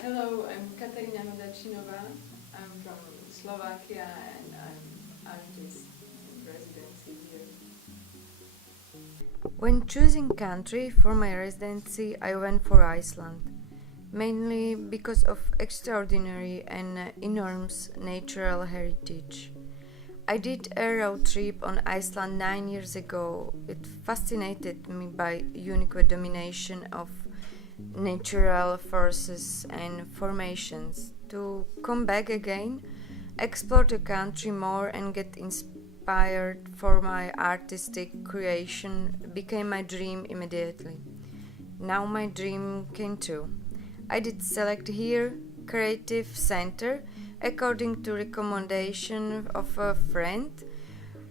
Hello, I'm Katarina Hudacinova. I'm from Slovakia and I'm artist in residency here. When choosing country for my residency, I went for Iceland, mainly because of extraordinary and enormous natural heritage. I did a road trip on Iceland 9 years ago. It fascinated me by unique domination of natural forces and formations. To come back again, explore the country more and get inspired for my artistic creation became my dream immediately. Now my dream came true. I did select here Creative Center according to recommendation of a friend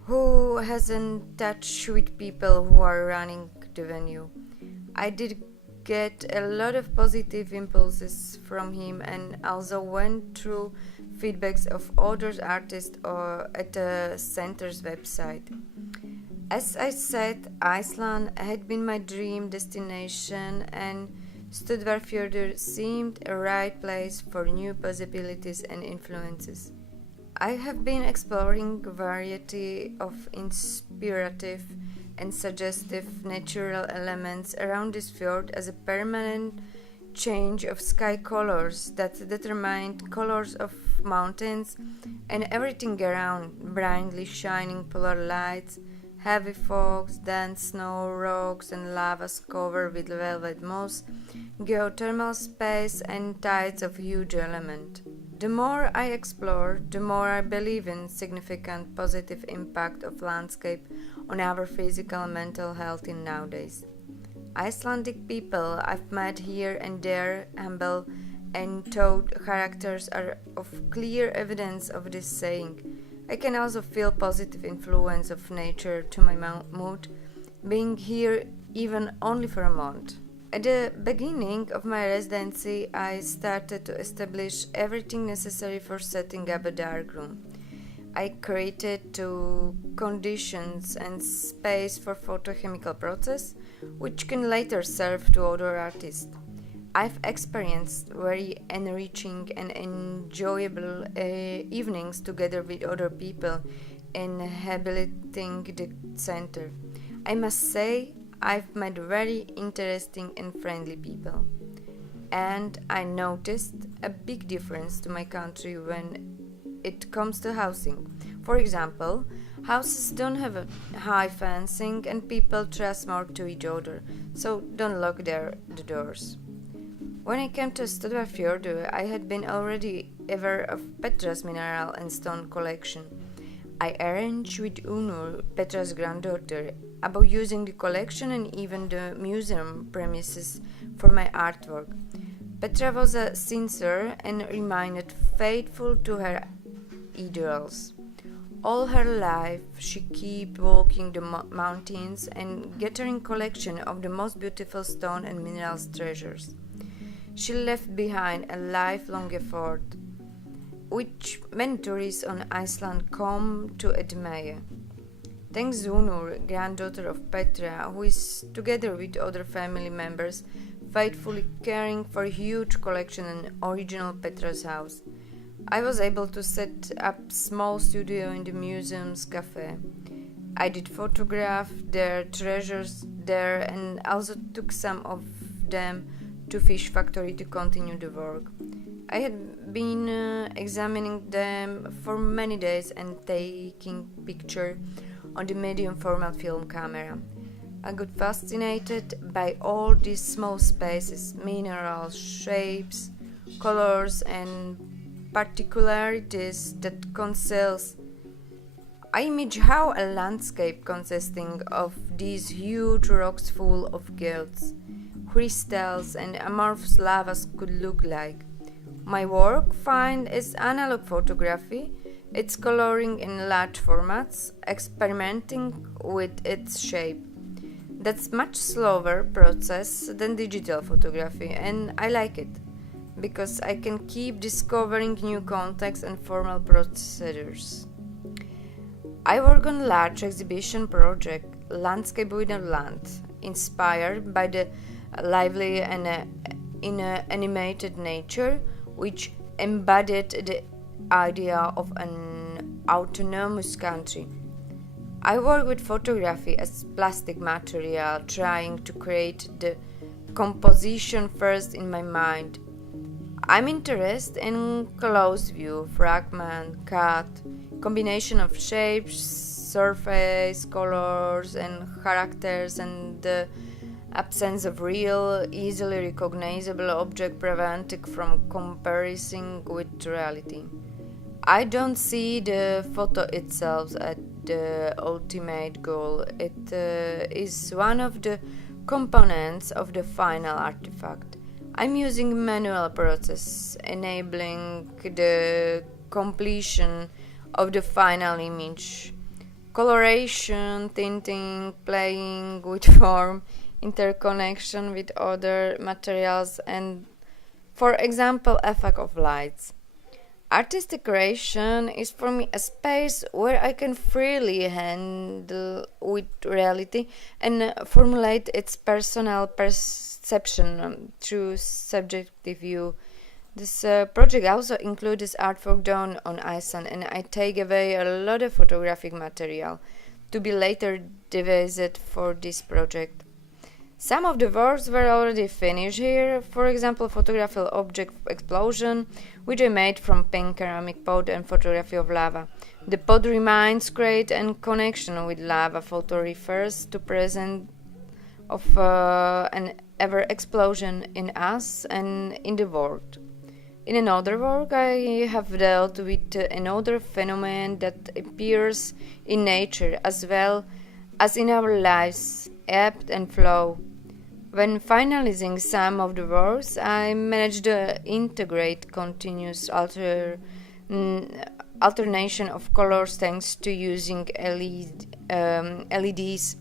who has in touch with people who are running the venue. I did get a lot of positive impulses from him and also went through feedbacks of other artists or at the center's website. As I said, Iceland had been my dream destination and Stöðvarfjörður seemed a right place for new possibilities and influences. I have been exploring a variety of inspirative and suggestive natural elements around this fjord as a permanent change of sky colors that determined colors of mountains and everything around, brightly shining polar lights, heavy fogs, dense snow, rocks and lavas covered with velvet moss, geothermal space and tides of huge element. The more I explore, the more I believe in significant positive impact of landscape on our physical and mental health in nowadays. Icelandic people I've met here and there, humble and taught characters are of clear evidence of this saying. I can also feel positive influence of nature to my mood, being here even only for a month. At the beginning of my residency, I started to establish everything necessary for setting up a darkroom. I created two conditions and space for photochemical process, which can later serve to other artists. I've experienced very enriching and enjoyable evenings together with other people inhabiting the center. I must say, I've met very interesting and friendly people. And I noticed a big difference to my country when it comes to housing. For example, houses don't have a high fencing and people trust more to each other, so don't lock the doors. When I came to Stöðvarfjörður, I had been already aware of Petra's mineral and stone collection. I arranged with Unur, Petra's granddaughter, about using the collection and even the museum premises for my artwork. Petra was a sincere and remained faithful to her ideals. All her life, she kept walking the mountains and gathering collection of the most beautiful stone and minerals treasures. She left behind a lifelong effort, which many tourists on Iceland come to admire. Thanks Zunur, granddaughter of Petra, who is together with other family members faithfully caring for a huge collection in original Petra's house, I was able to set up small studio in the museum's cafe. I did photograph their treasures there and also took some of them to fish factory to continue the work. I had been examining them for many days and taking pictures on the medium format film camera. I got fascinated by all these small spaces, minerals, shapes, colors and particularities that conceals. I imagine how a landscape consisting of these huge rocks full of gills, crystals and amorphous lavas could look like. My work find is analog photography, its coloring in large formats, experimenting with its shape. That's much slower process than digital photography and I like it because I can keep discovering new contexts and formal procedures. I work on large exhibition project, Landscape Without Land, inspired by the lively and animated nature, which embodied the idea of an autonomous country. I work with photography as plastic material, trying to create the composition first in my mind. I'm interested in close view, fragment, cut, combination of shapes, surface, colors, and characters, and the absence of real, easily recognizable object preventing from comparison with reality. I don't see the photo itself as the ultimate goal. It is one of the components of the final artifact. I'm using manual process, enabling the completion of the final image. Coloration, tinting, playing with form, interconnection with other materials, and, for example, effect of lights. Artistic creation is for me a space where I can freely handle with reality and formulate its personal perception through subjective view. This project also includes artwork done on Iceland, and I take away a lot of photographic material to be later devised for this project. Some of the works were already finished here, for example, photography of object explosion, which I made from pink ceramic pot and photography of lava. The pot reminds great and connection with lava. Photo refers to present of an ever explosion in us and in the world. In another work, I have dealt with another phenomenon that appears in nature as well as in our lives, ebb and flow. When finalizing some of the works, I managed to integrate continuous alternation of colors thanks to using LEDs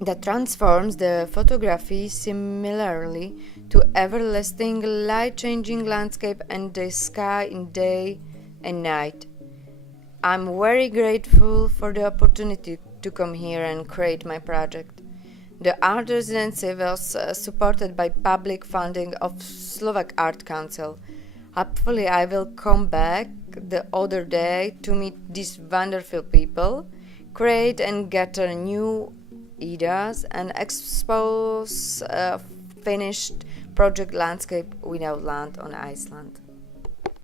that transforms the photography similarly to everlasting light-changing landscape and the sky in day and night. I'm very grateful for the opportunity to come here and create my project. The art residency was supported by public funding of Slovak Art Council. Hopefully I will come back the other day to meet these wonderful people, create and gather new ideas and expose a finished project landscape without land on Iceland.